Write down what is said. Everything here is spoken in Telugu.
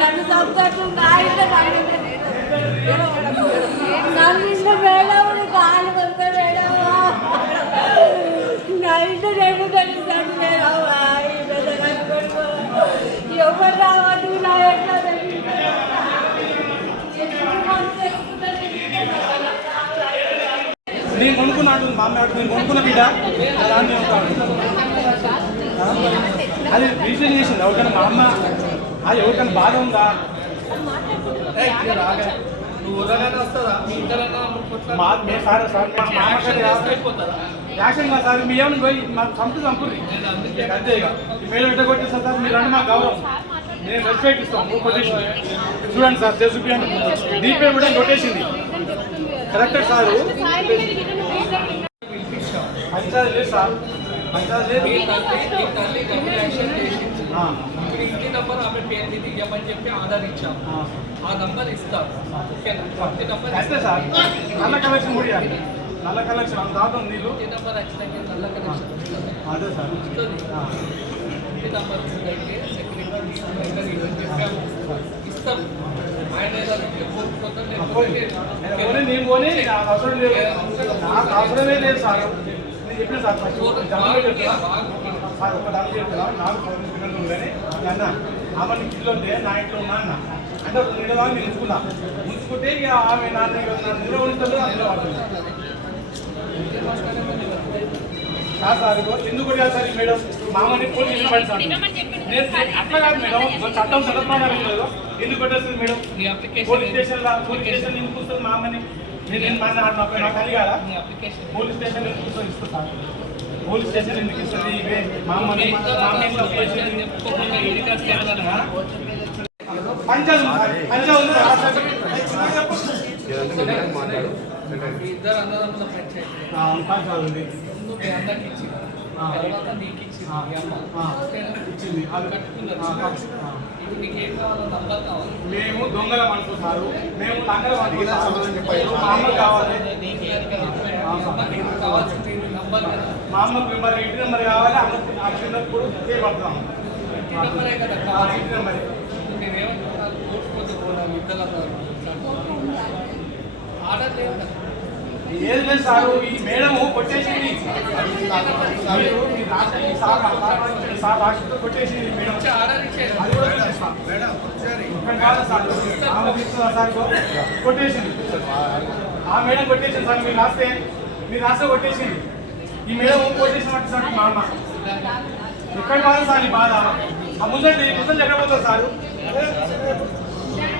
నన్ను చంపుతాడు. నా ఇంట్లో వేళ ఇంట్లో నేను. నన్ను ఇంట్లో వేడవుడు కాలు కొడుకు వేడవా. నా ఇంట్లో నేను తెలుసాను వేడవా. ఈ పెద్ద నన్ను కొడుకు. ఎవరు రావద్దు నా ఇంట్లో తెలియదు. ఎందుకు మనసు తెలుసుకుంటారు? నేను కొనుక్కున్నాడు మా అమ్మ నేను కొనుక్కున్న బిడ్డ. దాన్ని అది రీజన్ చేసింది. ఎవరికైనా మా అమ్మ అది ఎవరికైనా బాధ ఉందా? సార్ సార్ యాక్షన్ కాదు సార్ మీ ఏమైనా పోయి మాకు చంపు చంపుర్రి అంతే ఇక. మేలు ఎట్ట కొట్టేస్తారు సార్ మీరు అంటే మా గౌరవం. నేను రెస్పెక్ట్ ఇస్తాం నువ్వు కొట్టేసి చూడండి సార్ చేసి చూపించండి దీపే కూడా కొట్టేసింది. Collector sir. పంచాయతీ లేదు సార్ పంచాయతీ లేదు మీ తల్లి మీ తల్లి డబ్బులు యాక్షన్ చేసింది ఆ, ఇప్పుడు ఇంటి నంబర్ ఆమె పేరు మీద ఇవ్వమని చెప్పి ఆధార్ ఇచ్చాం ఆ. నంబర్ ఓకేనా? ఇంటి నంబర్ అంతే సార్. నల్ల కలెక్షన్ ముడియాలి నల్ల కలెక్షన్ అంత దాకా నీళ్ళు ఇంటి నంబర్ యాక్సిడెంట్ నల్ల ఇస్తుంది అదే సార్. ఇంటి నంబర్ అయితే సెక్రటరీ ఇస్తాం నేను పోనీ, నాకు అవసరం లేదు నాకు అవసరమే లేదు సార్ నేను చెప్పిన సార్ ఫస్ట్ చెప్తున్నా సార్ ఒక దాని చెప్తున్నా నాకు పిల్లలు ఉందని అన్న ఆమె నీకు ఉంటే నా ఇంట్లో ఉన్నా అన్న అంటే ఒక రెండు దాకా నేను ఉంచుకున్నా ఉంచుకుంటే ఇక ఆమె నాన్న నా ఉంటుంది అందులో పడుతుంది సార్ ఎందుకు సార్ ఈ మేడం మామని పోలీసు నేను అట్లా కాదు మేడం. చట్టం చట్టప్రకారం లేదు. ఎందుకు కొట్టేస్తుంది మేడం? మీ అప్లికేషన్ పోలీస్ స్టేషన్ లా పోలీస్ స్టేషన్ ఎందుకు వస్తుంది మా అమ్మని నేను మా నాకు అది కాదా? మీ అప్లికేషన్. పోలీస్ స్టేషన్ ఎందుకు వస్తుంది పోలీస్ స్టేషన్ ఎందుకు ఇస్తుంది? ఇవే మా అమ్మని మీ మా ఇద్దరు కేవలం పంచాయతీ తర్వాత నీకు ఇచ్చింది. మీ అమ్మ? ఇచ్చింది. కట్టుకున్నారు. ఇప్పుడు నీకు ఏం కావాలో నంబర్ కావాలి. మేము దొంగల మనసు సారు మేము మనసు మా అమ్మ కావాలి. నీకు? మీ అమ్మ నీకు కావాల్సింది నంబర్ కదా. మా అమ్మకు మరి ఇంటి నెంబర్ కావాలి. అమ్మకు ఆ చిన్నప్పుడు చేయబడతాం. ఇంటి నంబరే కదా కావాలి. ఇంటి నెంబర్. నేనేమంటున్నాను కోర్టు పోతే పోదాం. ఇద్దరు ఆర్డర్ లేదు కదా. ఏది లేదు సారు ఈ మేడం కొట్టేసింది. సార్ రాష్ట్రంతో కొట్టేసింది మేడం అది కూడా కాదు సార్. ఆమె సార్ కొట్టేసింది. ఆ మేడం కొట్టేసింది సార్ మీరు రాస్తే మీరు రాస్తే కొట్టేసింది. ఈ మేడం కొట్టేసినట్టు సార్ మా అమ్మ. ఇక్కడ కాదు సార్ ఈ బాధ. ఆ ముసలి ముసలి ఎక్కడ పోతారు సారు?